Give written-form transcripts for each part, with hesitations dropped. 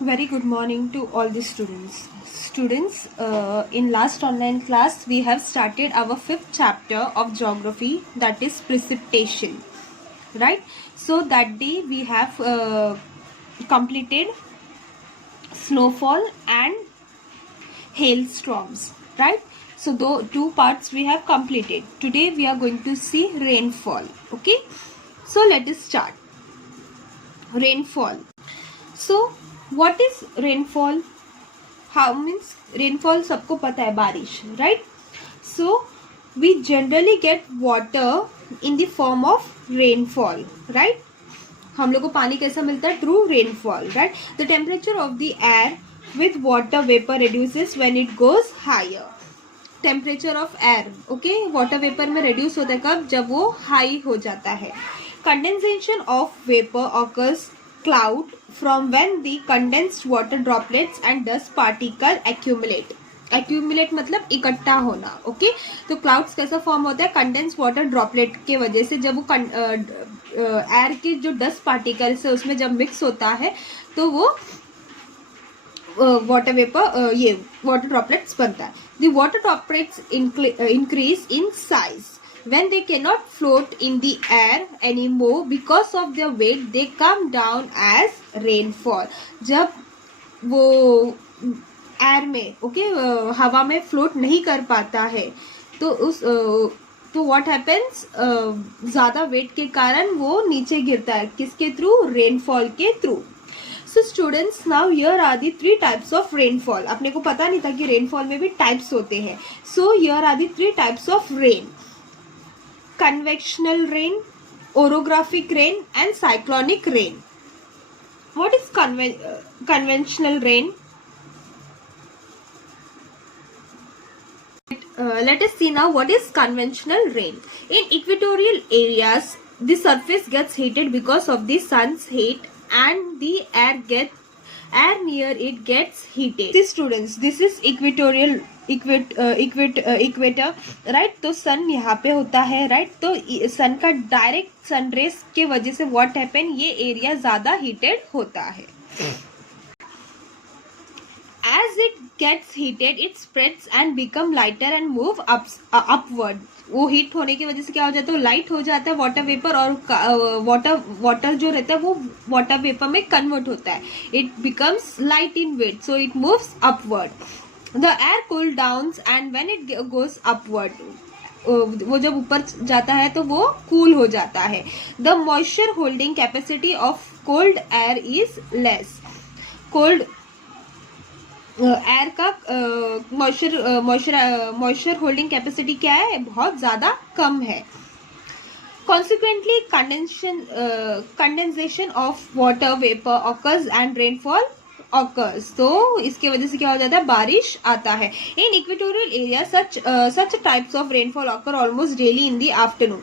Very good morning to all the students. In last online class, we have started our 5th chapter of geography, that is precipitation, right? So that day we have completed snowfall and hailstorms, right? So two parts we have completed. Today we are going to see rainfall, okay? So let us start. Rainfall. So what is rainfall? How means rainfall सबको पता है, बारिश, right? So we generally get water in the form of rainfall, right? हम लोग को पानी कैसा मिलता है? Through rainfall, right? The temperature of the air with water vapor reduces when it goes higher. Temperature of air, okay, water vapour में reduce होता है कब? जब वो हाई हो जाता है. Condensation of vapour occurs cloud from when the condensed water droplets and dust particle accumulate. Accumulate मतलब इकट्ठा होना, ओके. तो क्लाउड्स कैसा फॉर्म होता है? कंडेंस्ड वाटर ड्रॉपलेट के वजह से. जब वो एयर के जो डस्ट पार्टिकल्स है उसमें जब मिक्स होता है तो वो वाटर वेपर, ये वाटर ड्रॉपलेट्स बनता है. The water droplets increase in size when they cannot float in the air anymore because of their weight. They come down as rainfall. जब वो एयर में, ओके, हवा में फ्लोट नहीं कर पाता है तो तो व्हाट हैपेंस, ज्यादा वेट के कारण वो नीचे गिरता है. किसके थ्रू? रेनफॉल के through. So students, now here are the 3 types of rainfall. अपने को पता नहीं था कि रेनफॉल में भी टाइप्स होते हैं. So here are the 3 types of rain: convectional rain, orographic rain and cyclonic rain. What is conventional rain? Let us see now what is conventional rain. In equatorial areas, the surface gets heated because of the sun's heat and the air near it gets heated. See students, this is equatorial equator, right? तो सन यहाँ पे होता है, right? तो सन का direct sun rays के वजह से व्हाट हैपन, ये एरिया ज्यादा हीटेड होता है. As it gets heated, it spreads and become lighter and move upward. वो हीट होने की वजह से क्या हो जाता है? लाइट हो जाता है वाटर वेपर, और वाटर जो रहता है वो वाटर वेपर में कन्वर्ट होता है. It becomes light in weight, so it moves upward. The air cool down and when it goes upward, वो जब ऊपर जाता है तो वो कूल हो जाता है. The moisture holding capacity of cold air is less. Cold air का मॉइस्चर होल्डिंग कैपेसिटी क्या है? बहुत ज्यादा कम है. Consequently condensation of water vapour occurs and rainfall occurs. तो इसके वजह से क्या हो जाता है? बारिश आता है. In equatorial area such types of rainfall occur almost daily in the afternoon.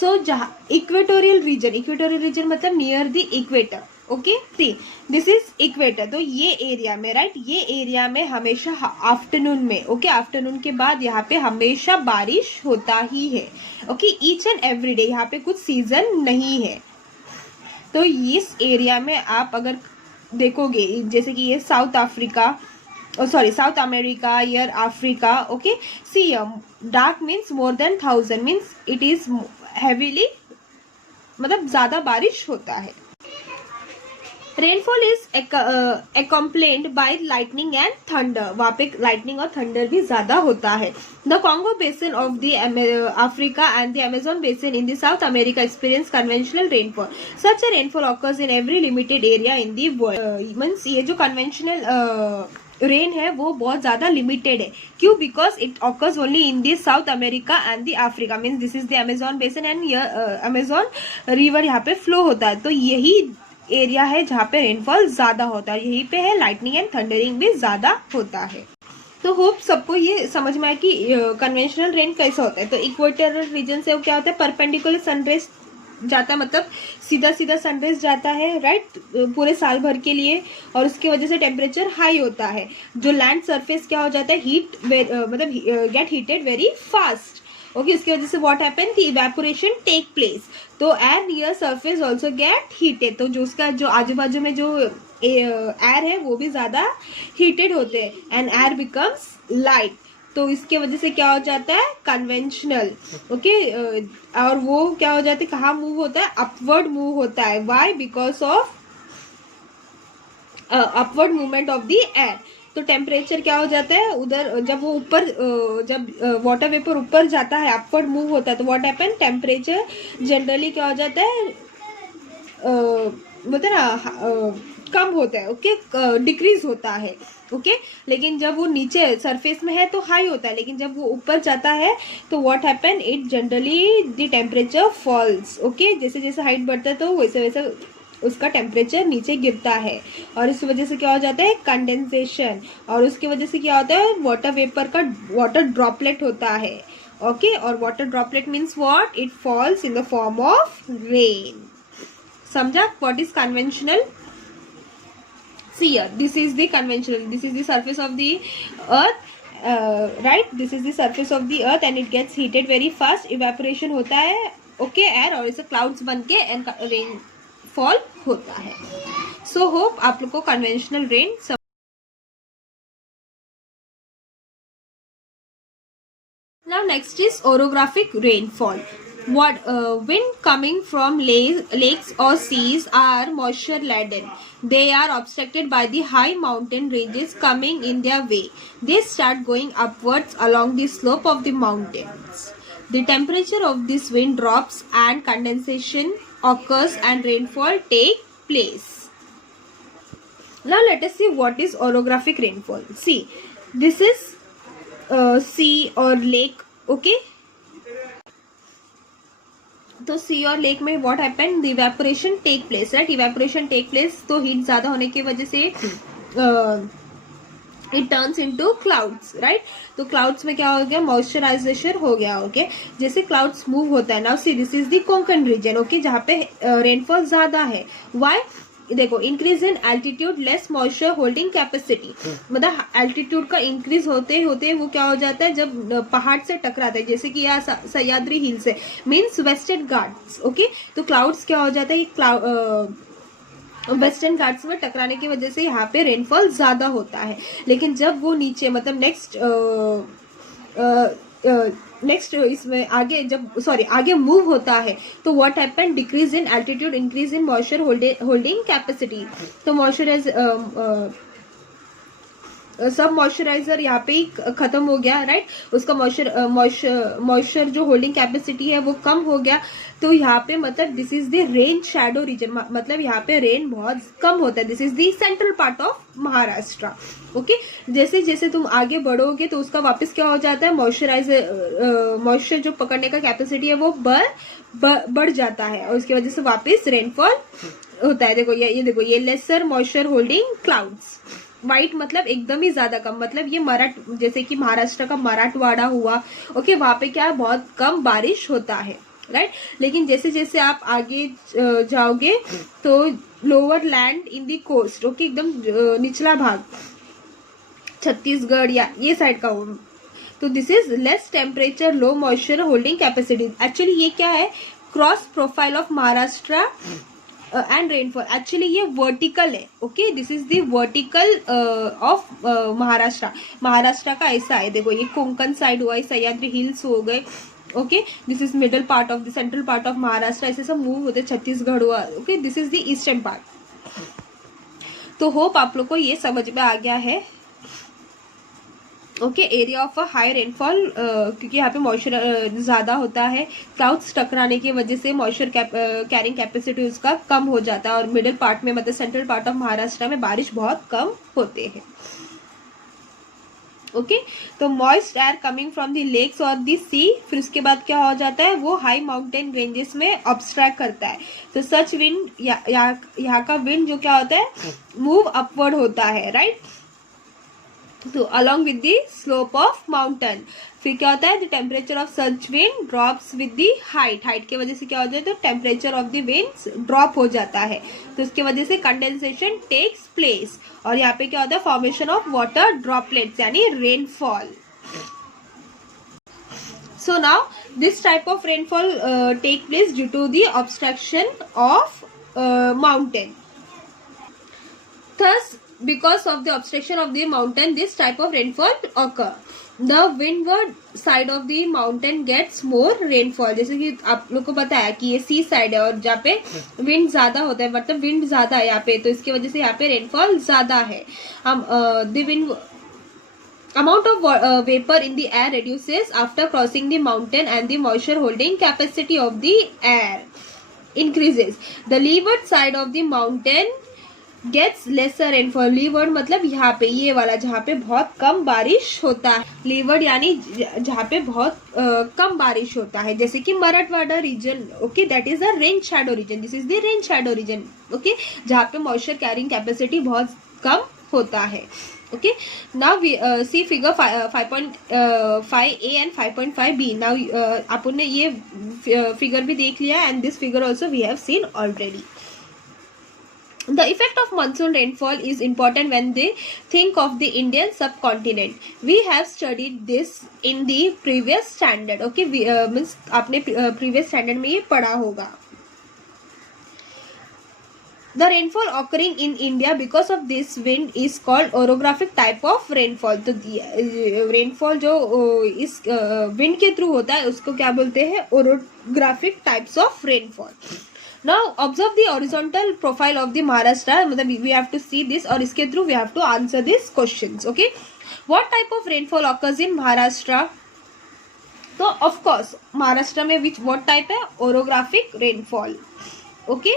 So जहाँ इक्वेटोरियल रीजन मतलब near the equator, okay. See this is equator. तो ये एरिया में, राइट, ये एरिया में हमेशा आफ्टरनून में, ओके, आफ्टरनून के बाद यहाँ पे हमेशा बारिश होता ही है, okay, each and every day. यहाँ पे कुछ सीजन नहीं है. तो इस एरिया में आप अगर देखोगे, जैसे कि ये साउथ अमेरिका, यर Africa, okay. See dark means more than 1000 means it is heavily, मतलब ज्यादा बारिश होता है. Rainfall is accompanied by lightning and thunder. वहाँ पे लाइटनिंग और थंडर भी ज्यादा होता है. The Congo basin of the Africa and the Amazon basin in the South America experience conventional rainfall. Such a rainfall occurs in every limited area in the world. Means ये जो conventional rain है वो बहुत ज्यादा limited है. क्यों? Because it occurs only in the south America and the Africa. Means this is the Amazon basin and Amazon river यहाँ पे फ्लो होता है. तो यही एरिया है जहाँ पे रेनफॉल ज्यादा होता है. यहीं पे है लाइटनिंग एंड थंडरिंग भी ज्यादा होता है. तो होप सबको ये समझ में आए कि कन्वेंशनल रेन कैसा होता है. तो इक्वेटोरियल रीजन से क्या होता है? परपेंडिकुलर सनरेज जाता है, मतलब सीधा सीधा सनरेज जाता है, राइट, पूरे साल भर के लिए. और उसकी वजह से टेम्परेचर हाई होता है. जो लैंड सरफेस क्या हो जाता है? हीट, मतलब get heated very fast. Okay, इसकी वजह से what happen, the evaporation take place. तो air near surface also get heated. तो जो उसका जो आजू बाजू में जो एयर है वो भी ज्यादा हीटेड होते हैं, एंड एयर बिकम्स लाइट। तो इसके वजह से क्या हो जाता है, कन्वेंशनल। ओके, और वो क्या हो जाता है, कहाँ मूव होता है, अपवर्ड मूव होता है। Why, because of upward movement of the air. तो टेम्परेचर क्या हो जाता है उधर, जब वो ऊपर, जब वाटर वेपर ऊपर जाता है, अपवर्ड मूव होता है, तो व्हाट हैपन, टेम्परेचर जनरली क्या हो जाता है, बोलते ना, कम होता है। ओके, डिक्रीज होता है। ओके, लेकिन जब वो नीचे सरफेस में है तो हाई होता है, लेकिन जब वो ऊपर जाता है तो what happen, it generally the temperature falls. Okay, जैसे जैसे हाइट बढ़ता है तो वैसे वैसे उसका टेम्परेचर नीचे गिरता है, और इस वजह से क्या हो जाता है, कंडेंसेशन। और उसकी वजह से क्या होता है, वाटर वेपर का वाटर ड्रॉपलेट होता है। ओके, और water droplet means what, it falls in the form of rain. समझा what is conventional? See here, this is the conventional, this is the surface of the earth, right, this is the surface of the earth and it gets heated very fast, evaporation होता है, okay, air, और इसे clouds बन के and rainfall होता है। So hope आप लोग को conventional rain Now next is orographic rainfall. What wind coming from lakes or seas are moisture laden. They are obstructed by the high mountain ranges coming in their way. They start going upwards along the slope of the mountains. The temperature of this wind drops and condensation occurs and rainfall take place. Now let us see what is orographic rainfall. See, this is sea or lake. Okay, तो sea और lake में what happen, the evaporation take place, right, evaporation take place, तो heat ज्यादा होने की वजह से it turns into clouds, right. तो क्लाउड्स में क्या हो गया, मॉइस्चराइजेशन हो गया। ओके, जैसे क्लाउड्स मूव होता है। Now see, this is the Konkan region, okay, जहाँ पे रेनफॉल ज्यादा है। व्हाई, देखो, increase in altitude, less moisture holding capacity. मतलब एल्टीट्यूड का इंक्रीज होते होते वो क्या हो जाता है, जब पहाड़ से टकराता है, जैसे कि यहाँ सह्याद्री हिल से, मीन्स वेस्टर्न घाट्स। ओके, तो क्लाउड्स क्या हो जाता है, वेस्टर्न घाट्स में टकराने की वजह से यहाँ पे रेनफॉल ज्यादा होता है। लेकिन जब वो नीचे, मतलब नेक्स्ट इसमें आगे, जब आगे मूव होता है, तो what happen, decrease in altitude, increase in moisture holding capacity. तो सब मॉइस्चराइजर यहाँ पे ही खत्म हो गया, राइट। उसका मॉइस्चर जो होल्डिंग कैपेसिटी है वो कम हो गया। तो यहाँ पे मतलब this is the rain shadow reason, मतलब यहाँ पे रेन बहुत कम होता है। This is the central part of Maharashtra. Okay, जैसे जैसे तुम आगे बढ़ोगे तो उसका वापस क्या हो जाता है, मॉइस्चर जो पकड़ने का कैपेसिटी है वो बढ़ जाता है, और उसकी वजह से वापस रेनफॉल होता है। देखो ये देखो, ये lesser moisture holding clouds. White मतलब एकदम ही ज्यादा कम, मतलब ये जैसे कि महाराष्ट्र का मराठवाड़ा हुआ, ओके, वहां पे क्या बहुत कम बारिश होता है, राइट। लेकिन जैसे जैसे आप आगे जाओगे तो lower land in the coast, okay, एकदम निचला भाग, छत्तीसगढ़ या ये साइड का, तो this is less temperature, low moisture holding capacity. Actually ये क्या है, cross profile of Maharashtra and rainfall. Actually ये वर्टिकल है। Okay, this is the vertical of Maharashtra का ऐसा है। देखो, ये कोंकण साइड हुआ, सह्याद्री हिल्स हो गए। Okay, this is middle part of the central part of Maharashtra, ऐसे सब मूव होते। छत्तीसगढ़ हुआ। Okay, this is the eastern part. तो होप आप लोग को ये समझ में आ गया है। Okay, area of a high rainfall, क्योंकि यहाँ पे मॉइस्चर ज्यादा होता है, क्लाउड्स टकराने की वजह से मॉइस्चर कैरिंग कैपेसिटी उसका कम हो जाता है, और मिडिल पार्ट में, मतलब सेंट्रल पार्ट ऑफ महाराष्ट्र में बारिश बहुत कम होते हैं। ओके, तो moist air coming from the lakes और द सी, फिर उसके बाद क्या हो जाता है, वो हाई माउंटेन रेंजेस में ऑब्स्ट्रैक्ट करता है। तो सच विंड, यहाँ का विंड जो क्या होता है, मूव अपवर्ड होता है, राइट। तो along with the slope of mountain, फिर क्या होता है, the temperature of such wind drops with the height की वजह से क्या हो जाता है, तो temperature of the winds drop हो जाता है। तो उसकी वजह से कंडेंसेशन टेक्स प्लेस, और यहाँ पे क्या होता है, फॉर्मेशन ऑफ वाटर ड्रॉपलेट्स यानी rainfall. So now this type of rainfall take place due to the obstruction of mountain. Thus, because of the obstruction of the mountain, this type of rainfall occur. The windward side of the mountain gets more rainfall. जैसे कि आप लोग को पता है कि ये सी side है और जहाँ पे विंड ज्यादा होता है, मतलब विंड ज्यादा है यहाँ पे, तो इसकी वजह से यहाँ पे रेनफॉल ज्यादा है. हम the wind amount of vapor in the air reduces after crossing the mountain and the moisture holding capacity of the air increases. The leeward side of the mountain gets lesser rainfall. leeward मतलब यहाँ पे ये वाला जहाँ पे बहुत कम बारिश होता है. leeward यानी जहाँ पे बहुत कम बारिश होता है, जैसे कि Marathwada region. Okay, that is the rain shadow region. This is the rain shadow region. Okay, जहाँ पे मॉइस्चर कैरिंग कैपेसिटी बहुत कम होता है. Okay, now we see figure 5.5a and 5.5b. now अपन ने ये figure भी देख लिया and this figure also we have seen already. The effect of monsoon rainfall is important when they think of the Indian subcontinent. We have studied this in the previous standard. Okay, we means आपने previous standard में ये पढ़ा होगा. The rainfall occurring in India because of this wind is called orographic type of rainfall. तो rainfall जो इस wind के through होता है उसको क्या बोलते हैं? Orographic types of rainfall. Now observe the horizontal profile of the Maharashtra. मतलब we have to see this और इसके through we have to answer these questions. Okay, what type of rainfall occurs in Maharashtra? तो of course Maharashtra में what type है? Orographic rainfall. Okay.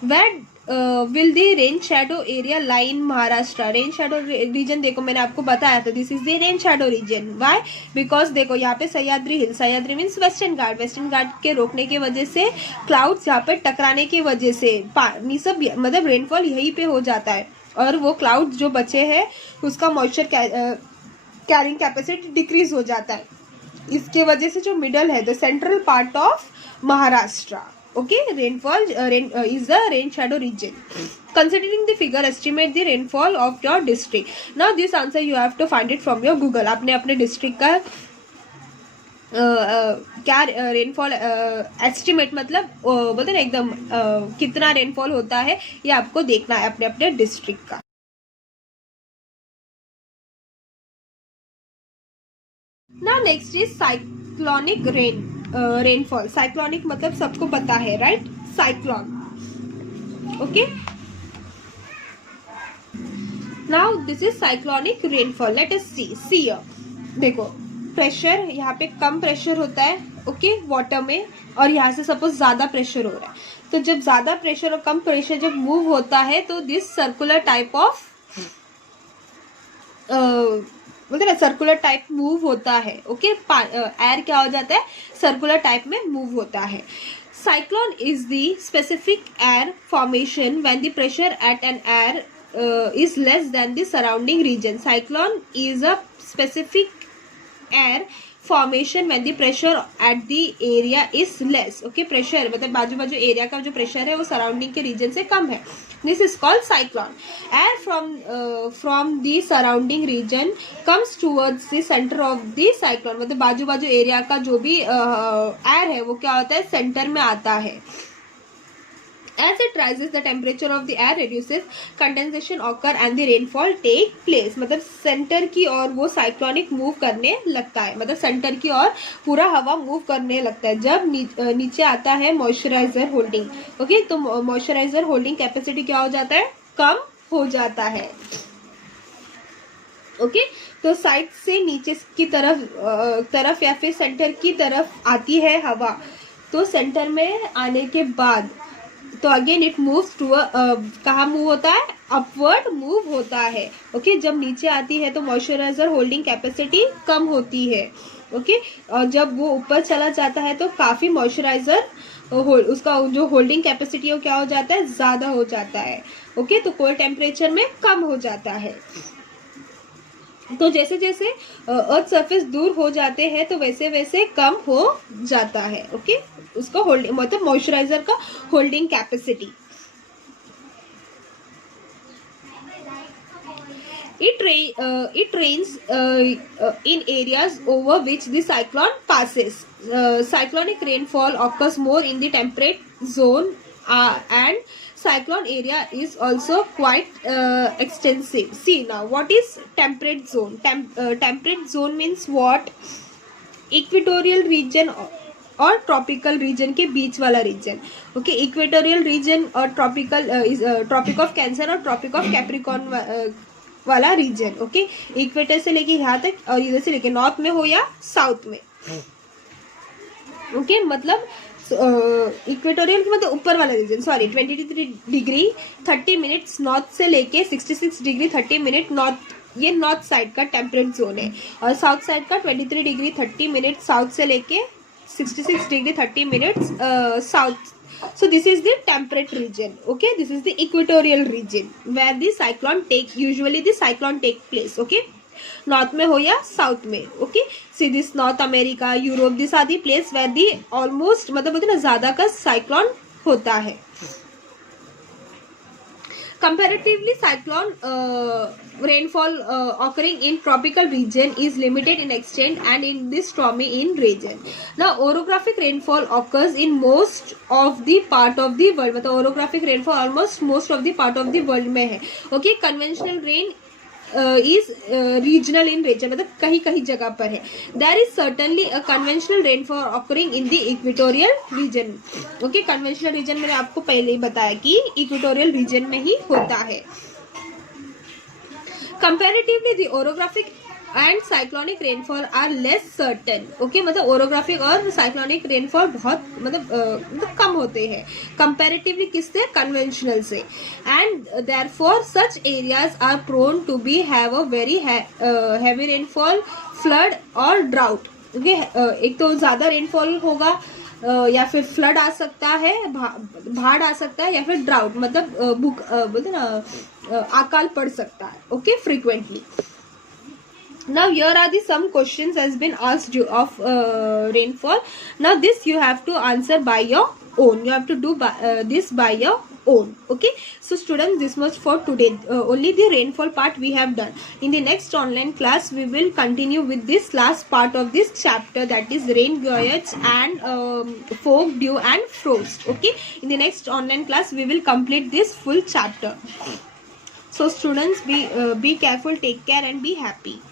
Where will the rain shadow area lie in Maharashtra? rain shadow region देखो मैंने आपको बताया था. this is the rain shadow region. why? because देखो यहाँ पे सह्याद्री हिल, सह्याद्री मीन्स वेस्टर्न घाट, वेस्टर्न घाट के रोकने की वजह से क्लाउड्स यहाँ पे टकराने की वजह से पानी सब मतलब रेनफॉल यहीं पे हो जाता है और वो क्लाउड जो बचे हैं उसका मॉइस्चर कैरिंग कैपेसिटी डिक्रीज हो जाता है. इसके वजह से जो मिडल है the central part of Maharashtra. Okay, rainfall is the rain shadow region. Considering the figure, estimate the rainfall of your district. Now this answer you have to find it from your Google. आपने अपने district का क्या rainfall estimate मतलब बोलते ना एकदम कितना rainfall होता है ये आपको देखना है अपने अपने डिस्ट्रिक्ट का. Now next is cyclonic rainfall. Cyclonic मतलब सबको पता है, right? Cyclone. Okay, now this is cyclonic rainfall. Let us see देखो प्रेशर यहाँ पे कम प्रेशर होता है. ओके, वाटर में, और यहाँ से सपोज ज्यादा प्रेशर हो रहा है. तो जब ज्यादा प्रेशर और कम प्रेशर जब मूव होता है तो दिस सर्कुलर टाइप ऑफ बोलते ना सर्कुलर टाइप मूव होता है. ओके, एयर क्या हो जाता है? सर्कुलर टाइप में मूव होता है. Cyclone is the specific air formation when the pressure at an air is less than the surrounding region. Cyclone is a specific air formation when the pressure at the area is less. Okay, pressure मतलब बाजू बाजू area का जो pressure है वो surrounding के reason से कम है. This is called cyclone. Air from the surrounding reason comes towards the centre of the cyclone. मतलब बाजू बाजू एरिया का जो भी एयर है वो क्या होता है? सेंटर में आता है. As it rises, the temperature of the air reduces, condensation occur and the rainfall take place. मतलब सेंटर की ओर वो साइक्लोनिक मूव करने लगता है, मतलब सेंटर की ओर पूरा हवा मूव करने लगता है. जब नीचे आता है मॉइस्चराइजर होल्डिंग. ओके, तो मॉइस्चराइजर होल्डिंग कैपेसिटी क्या हो जाता है? कम हो जाता है. ओके, तो साइड से नीचे की तरफ या फिर सेंटर की तरफ आती है हवा. तो सेंटर में आने के बाद तो अगेन इट मूव्स टू कहाँ मूव होता है? अपवर्ड मूव होता है. ओके, जब नीचे आती है तो मॉइस्चराइजर होल्डिंग कैपेसिटी कम होती है. ओके, और जब वो ऊपर चला जाता है तो काफी मॉइस्चराइजर उसका जो होल्डिंग कैपेसिटी है वो क्या हो जाता है? ज्यादा हो जाता है. ओके, तो कोल्ड टेम्परेचर में कम हो जाता है. तो जैसे जैसे अर्थ सरफेस दूर हो जाते हैं तो वैसे वैसे कम हो जाता है. ओके, उसको होल्डिंग मतलब मॉइस्चराइजर का holding capacity. It rains in areas over which the cyclone passes. Cyclonic rainfall occurs more in the temperate zone and cyclone area is also quite extensive. See now, what is temperate zone? Temperate zone means what? Equatorial region और tropical region के बीच वाला reason. Okay, equatorial region और tropical tropic of cancer और tropic of Capricorn वाला reason. Okay, equator से लेके यहाँ तक और इधर से लेके नॉर्थ में हो या साउथ में. ओके, मतलब इक्वेटोरियल की मतलब ऊपर वाला region. Sorry, 23 degree 30 minutes north से लेके 66 डिग्री 30 मिनट नॉर्थ, ये नॉर्थ साइड का टेम्परेट जोन है. और साउथ साइड का 23 डिग्री 30 मिनट साउथ से लेके 66 degree 30 minutes south. So this is the temperate region. Okay, this is the equatorial region where the cyclone usually the cyclone take place. Okay, north में हो या south में. Okay, see this North America, Europe, this are the place where the almost मतलब बोलते ना ज्यादा का cyclone होता है. Comparatively, cyclone rainfall occurring in tropical region is limited in extent and in this stormy in region. Now, orographic rainfall occurs in most of the part of the world. मतलब orographic rainfall almost most of the part of the world में है. Okay, conventional rain is regional in nature, मतलब कहीं कहीं जगह पर है. There is certainly a conventional rainfall occurring in the equatorial region. Okay, conventional region मैंने आपको पहले ही बताया कि equatorial region में ही होता है. Comparatively, the orographic and cyclonic rainfall are less certain. Okay, मतलब orographic और cyclonic rainfall बहुत मतलब कम होते हैं comparatively किससे? conventional से. And therefore such areas are prone to be have a very heavy rainfall, flood और drought. Okay, एक तो ज़्यादा rainfall होगा या फिर फ्लड आ सकता है, बाढ़ आ सकता है, या फिर ड्राउट मतलब बोलते ना अकाल पड़ सकता है. Okay, frequently. Now here are the some questions has been asked you of rainfall. Now this you have to answer by your own. You have to do this by your own. Okay, so students, this much for today. Only the rainfall part we have done. In the next online class we will continue with this last part of this chapter, that is rain gauge and fog, dew and frost. Okay, in the next online class we will complete this full chapter. So students, be careful, take care and be happy.